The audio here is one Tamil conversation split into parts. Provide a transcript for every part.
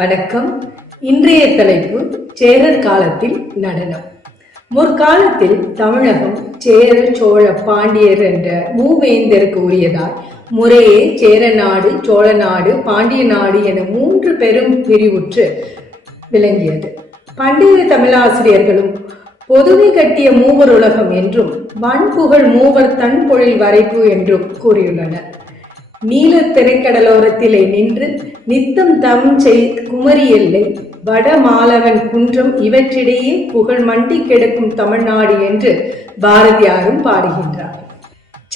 வணக்கம். இன்றைய தலைப்பு சேரர் காலத்தில் நடனம். முற்காலத்தில் தமிழகம் சேர சோழ பாண்டியர் என்ற மூவேந்தருக்கு உரியதாய் முறையே சேர நாடு சோழ நாடு பாண்டிய நாடு என மூன்று பெரும் பிரிவுற்று விளங்கியது. பண்டைய தமிழாசிரியர்களும் பொதுவை கட்டிய மூவர் உலகம் என்றும் வன்புகழ் மூவர் தன் பொழில் வரைப்பு என்றும் கூறியுள்ளனர். நீல திரைக்கடலோரத்திலே நின்று நித்தம் தம் செய் குமரி எல்லை வட மாலவன் குன்றம் இவற்றிடையே புகழ் மண்டி கிடக்கும் தமிழ்நாடு என்று பாரதியாரும் பாடுகின்றார்.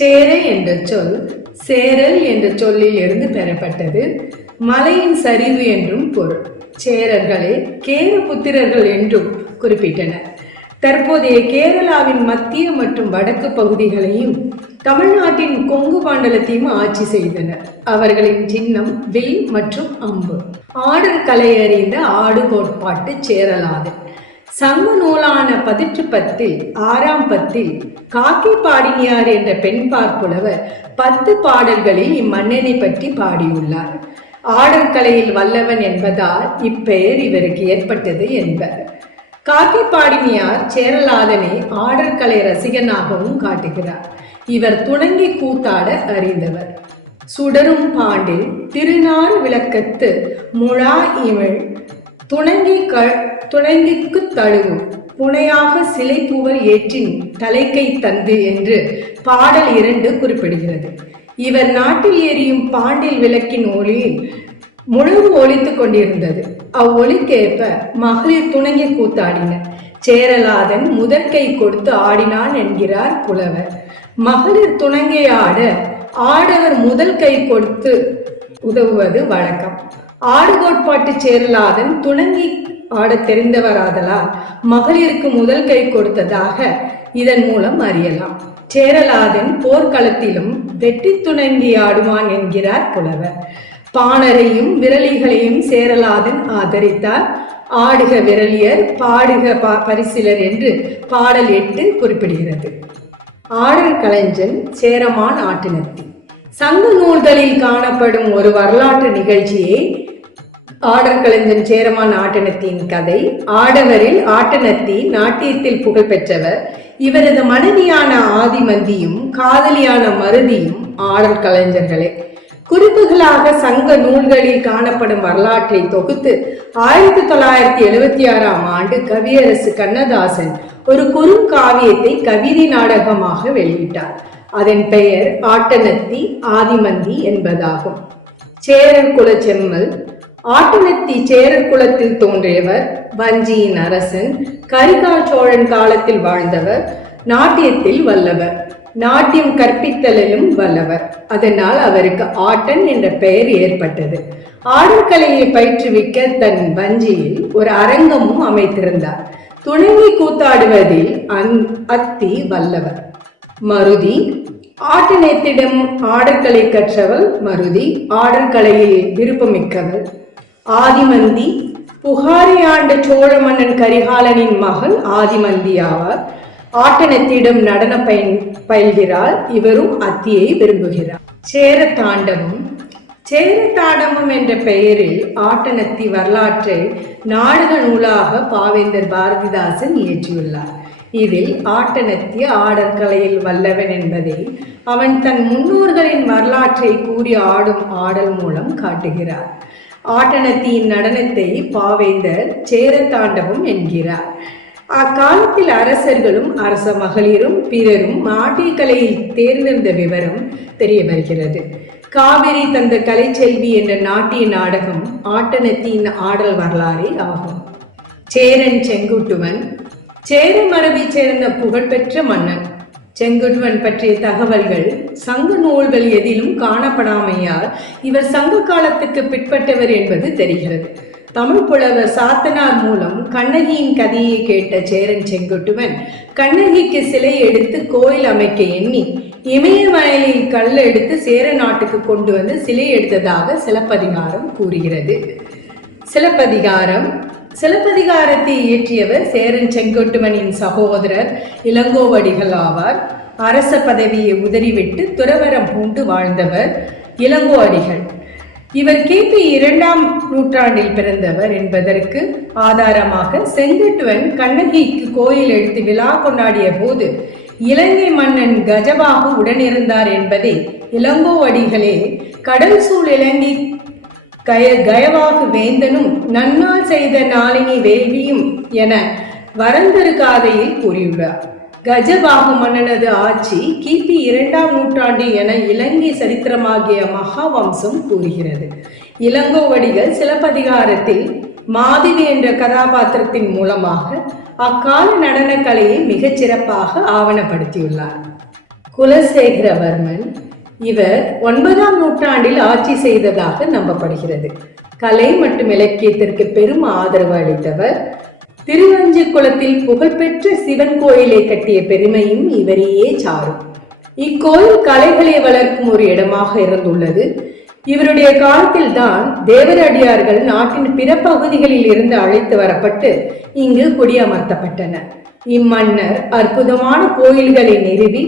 சேரை என்ற சொல் சேரல் என்ற சொல்லில் இருந்து பெறப்பட்டது. மலையின் சரிவு என்றும் பொருள். சேரர்களே கேர புத்திரர்கள் என்றும் குறிப்பிட்டனர். தற்போதைய கேரளாவின் மத்திய மற்றும் வடக்கு பகுதிகளையும் தமிழ்நாட்டின் கொங்கு மண்டலத்தையும் ஆட்சி செய்தனர் அவர்களின் சின்னம் வில் மற்றும் அம்பு. ஆடல் கலை அறிந்த ஆடு கோட்பாட்டு சேரலாதன் சங்க நூலான பதிற்று பத்தில் ஆறாம் பத்தில் காக்கி பாடினியார் என்ற பெண் பார்ப்புலவர் பத்து பாடல்களில் இம்மன்னனை பற்றி பாடியுள்ளார். ஆடல் கலையில் வல்லவன் என்பதால் இப்பெயர் இவருக்கு ஏற்பட்டது என்பர். காக்கி பாடினியார் சேரலாதனை ஆடற்கலை ரசிகனாகவும் காட்டுகிறார். இவர் துணங்கி கூத்தாட அறிந்தவர். சுடரும் பாண்டில் திருநார் விளக்கத்து முழா இமிழ் துணங்கி க துணங்கிக்கு தழுவும். புனையாக சிலை தூவல் ஏற்றின் தலைக்கை தந்து என்று பாடல் இரண்டு குறிப்பிடுகிறது. இவர் நாட்டில் எரியும் பாண்டில் விளக்கின் ஒளியில் முழுவு ஒலித்துக் கொண்டிருந்தது. அவ்வொலிக்கேற்ப மகளிர் துணங்கி கூத்தாடினர். சேரலாதன் முதற்கை கொடுத்து ஆடினான் என்கிறார் புலவர். மகளிர் துணங்கி ஆட ஆடவர் முதல் கை கொடுத்து உதவுவது வழக்கம். ஆடுகோட்பாட்டு சேரலாதன் துணங்கி ஆடத் தெரிந்தவராதலால் மகளிருக்கு முதல் கை கொடுத்ததாக இதன் மூலம் அறியலாம். சேரலாதன் போர்க்களத்திலும் வெட்டி துணங்கி ஆடுவான் என்கிறார் புலவர். பாணரையும் விரலிகளையும் சேரலாதன் ஆதரித்தார். ஆடுக விரலியர் பாடுக பரிசிலர் என்று பாடல் எட்டு குறிப்பிடுகிறது. ஆடல் கலைஞன் சேரமான் ஆட்டினத்தி. சங்க நூல்களில் காணப்படும் ஒரு வரலாற்று நிகழ்ச்சியை ஆடல் கலைஞன் சேரமான் ஆட்டினத்தின் கதை. ஆடவரில் ஆட்டினத்தி நாட்டியத்தில் புகழ்பெற்றவர் இவரது மனைவியான ஆதிமந்தியும் காதலியான மருதியும் ஆடல் கலைஞர்களே. குறிப்புகளாக சங்க நூல்களில் காணப்படும் வரலாற்றை தொகுத்து ஆயிரத்தி தொள்ளாயிரத்தி எழுவத்தி ஆறாம் ஆண்டு கவியரசு கண்ணதாசன் ஒரு குறுங்காவியத்தை கவிதை நாடகமாக வெளியிட்டார். அதன் பெயர் ஆட்டனத்தி ஆதிமந்தி என்பதாகும். சேரர் குல செம்மல் ஆட்டனத்தி சேரர் குலத்தில் தோன்றியவர் வஞ்சியின் அரசன் கரிகால் சோழன் காலத்தில் வாழ்ந்தவர் நாட்டியத்தில் வல்லவர். நாட்டியம் கற்பித்தலிலும் வல்லவர். அதனால் அவருக்கு ஆட்டன் என்ற பெயர் ஏற்பட்டது. ஆடற்கலையை பயிற்றுவிக்க தன் வஞ்சியில் ஒரு அரங்கமும் அமைத்திருந்தார். துணங்கி கூத்தாடுவதில் அந் அத்தி வல்லவர். மருதி ஆட்டினத்திடம் ஆடற்கலை கற்றவள். மருதி ஆடற்கலையில் விருப்பமிக்கவள். ஆதிமந்தி புகாரி ஆண்ட சோழ மன்னன் கரிகாலனின் மகள் ஆதிமந்தி ஆவார் ஆட்டனத்திடம் நடன பயன் பயில்கிறாள் இவரும் அத்தியை விரும்புகிறார். சேர தாண்டவம் சேர தாண்டவம் என்ற பெயரில் ஆட்டனத்தி வரலாற்றை நாடக நூலாக பாவேந்தர் பாரதிதாசன் இயற்றியுள்ளார். இதில் ஆட்டனத்தி ஆடற்கலையில் வல்லவன் என்பதை அவன் தன் முன்னோர்களின் வரலாற்றை கூறி ஆடும் ஆடல் மூலம் காட்டுகிறார். ஆட்டனத்தியின் நடனத்தை பாவேந்தர் சேர தாண்டவம் என்கிறார். அக்காலத்தில் அரசர்களும் அரச மகளிரும் பிறரும் நாட்டிய கலையில் தேர்ந்தெடுத்த விவரம் தெரிய வருகிறது. காவிரி தந்த கலைச்செல்வி என்ற நாட்டிய நாடகம் ஆட்டனத்தின் ஆடல் வரலாறே ஆகும். சேரன் செங்குட்டுவன் சேர மரபைச் சேர்ந்த புகழ்பெற்ற மன்னன். செங்குட்டுவன் பற்றிய தகவல்கள் சங்க நூல்கள் எதிலும் காணப்படாமையால் இவர் சங்க காலத்துக்கு பிற்பட்டவர் என்பது தெரிகிறது. தமிழ் புலவர் சாத்தனார் மூலம் கண்ணகியின் கதையை கேட்ட சேரன் செங்குட்டுவன் கண்ணகிக்கு சிலை எடுத்து கோயில் அமைக்க எண்ணி இமயமலையில் கல் எடுத்து சேர நாட்டுக்கு கொண்டு வந்து சிலை எடுத்ததாக சிலப்பதிகாரம் கூறுகிறது. சிலப்பதிகாரம். சிலப்பதிகாரத்தை இயற்றியவர் சேரன் செங்கோட்டுவனின் சகோதரர் இளங்கோவடிகள் ஆவார். அரச பதவியை உதறிவிட்டு துறவரம் பூண்டு வாழ்ந்தவர் இளங்கோ அடிகள் இவர் கிபி இரண்டாம் நூற்றாண்டில் பிறந்தவர் என்பதற்கு ஆதாரமாக செங்குட்டுவன் கண்ணகிக்கு கோயில் எடுத்து விழா கொண்டாடிய போது இலங்கை மன்னன் கஜபாகு உடனிருந்தார் என்பதை இளங்கோவடிகளே கடல் சூழ் இலங்கை கய கயவாகு வேந்தனும் நன்னால் செய்த நாளினி வேள்வியும் என வரந்தரு காதையில் கூறியுள்ளார். கஜபாகு மன்னனது ஆட்சி கிபி இரண்டாம் நூற்றாண்டு என இலங்கை சரித்திரமாகிய மகாவம்சம் கூறுகிறது. இளங்கோவடிகள் சிலப்பதிகாரத்தில் மாதிவி என்ற கதாபாத்திரத்தின் மூலமாக அக்கால நடன கலையை மிகச் சிறப்பாக ஆவணப்படுத்தியுள்ளார். குலசேகரவர்மன் இவர் ஒன்பதாம் நூற்றாண்டில் ஆட்சி செய்ததாக நம்பப்படுகிறது. கலை மற்றும் இலக்கியத்திற்கு பெரும் ஆதரவு அளித்தவர் திருவஞ்சிக்குளத்தில் புகழ்பெற்ற சிவன் கோயிலை கட்டிய பெருமையும் இவரையே சாரும். இக்கோயில் கலைகளை வளர்க்கும் ஒரு இடமாக இருந்துள்ளது. இவருடைய காலத்தில் தான் தேவரடியார்கள் நாட்டின் பிற பகுதிகளில் இருந்து அழைத்து வரப்பட்டு இங்கு குடியமர்த்தப்பட்டனர் இம்மன்னர் அற்புதமான கோயில்களை நிறுவி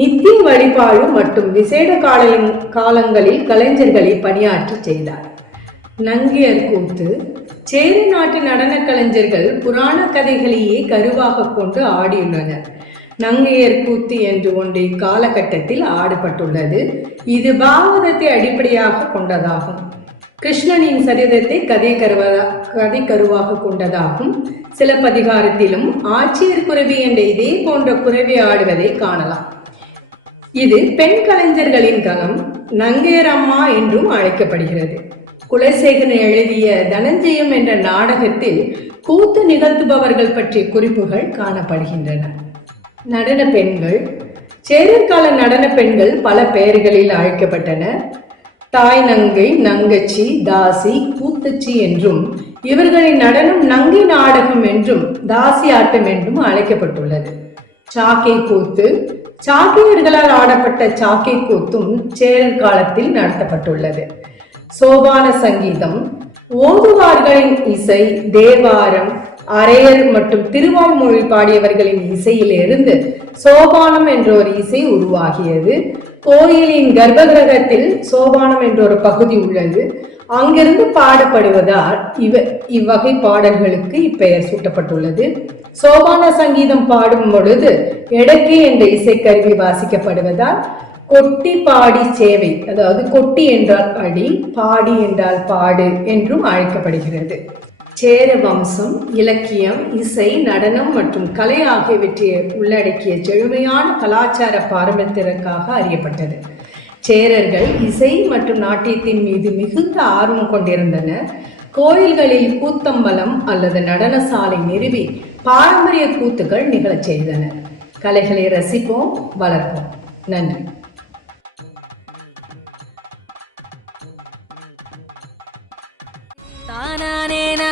நித்திய வழிபாடு மற்றும் விசேட கால காலங்களில் கலைஞர்களை பணியாற்றி செய்தார். நங்கியர் கூத்து சேரி நாட்டு நடனக் கலைஞர்கள் புராண கதைகளையே கருவாக கொண்டு ஆடியுள்ளனர். நங்கையர் கூத்து என்று ஒன்றை காலகட்டத்தில் ஆடப்பட்டுள்ளது. இது பாவதத்தை அடிப்படையாக கொண்டதாகும். கிருஷ்ணனின் சரிதத்தை கதை கருவதா கதை கருவாக கொண்டதாகும். சிலப்பதிகாரத்திலும் ஆட்சியர் குரவி என்ற இதே போன்ற குரவி ஆடுவதை காணலாம். இது பெண் கலைஞர்களின் களம் நங்கையரம்மா என்றும் அழைக்கப்படுகிறது. குலசேகரன் எழுதிய தனஞ்சயம் என்ற நாடகத்தில் கூத்து நிகழ்த்துபவர்கள் பற்றிய குறிப்புகள் காணப்படுகின்றன. நடன பெண்கள் சேரற்கால நடன பெண்கள் பல பெயர்களில் அழைக்கப்பட்டன. தாய் நங்கை நங்கச்சி தாசி கூத்தச்சி என்றும் இவர்களின் நடனம் நங்கை நாடகம் என்றும் தாசி ஆட்டம் என்றும் அழைக்கப்பட்டுள்ளது. சாக்கை கூத்து சாக்கியர்களால் ஆடப்பட்ட சாக்கை கூத்தும் சேரர் காலத்தில் நடத்தப்பட்டுள்ளது. சோபான சங்கீதம் ஓதுவார்களின் இசை தேவாரம் அரையர் மற்றும் திருவாய்மொழி பாடியவர்களின் இசையிலிருந்து சோபானம் என்ற ஒரு இசை உருவாகியது. கோயிலின் கர்ப்பகிரகத்தில் சோபானம் என்ற ஒரு பகுதி உள்ளது. அங்கிருந்து பாடப்படுவதால் இவ இவ்வகை பாடல்களுக்கு இப்பெயர் சூட்டப்பட்டுள்ளது. சோபான சங்கீதம் பாடும் பொழுது எடக்கே என்ற இசைக்கருவி வாசிக்கப்படுவதால் கொட்டி பாடி சேவை அதாவது கொட்டி என்றால் அடி பாடி என்றால் பாடு என்றும் அழைக்கப்படுகிறது. சேர வம்சம் இலக்கியம் இசை நடனம் மற்றும் கலை ஆகியவற்றை உள்ளடக்கிய செழுமையான கலாச்சார பாரம்பரியத்திற்காக அறியப்பட்டது. சேரர்கள் இசை மற்றும் நாட்டியத்தின் மீது மிகுந்த ஆர்வம் கொண்டிருந்தனர். கோயில்களில் கூத்தம்பலம் அல்லது நடனசாலை நிறுவி பாரம்பரிய கூத்துகள் நிகழச் செய்தனர் கலைகளை ரசிப்போம் வளர்ப்போம். நன்றி.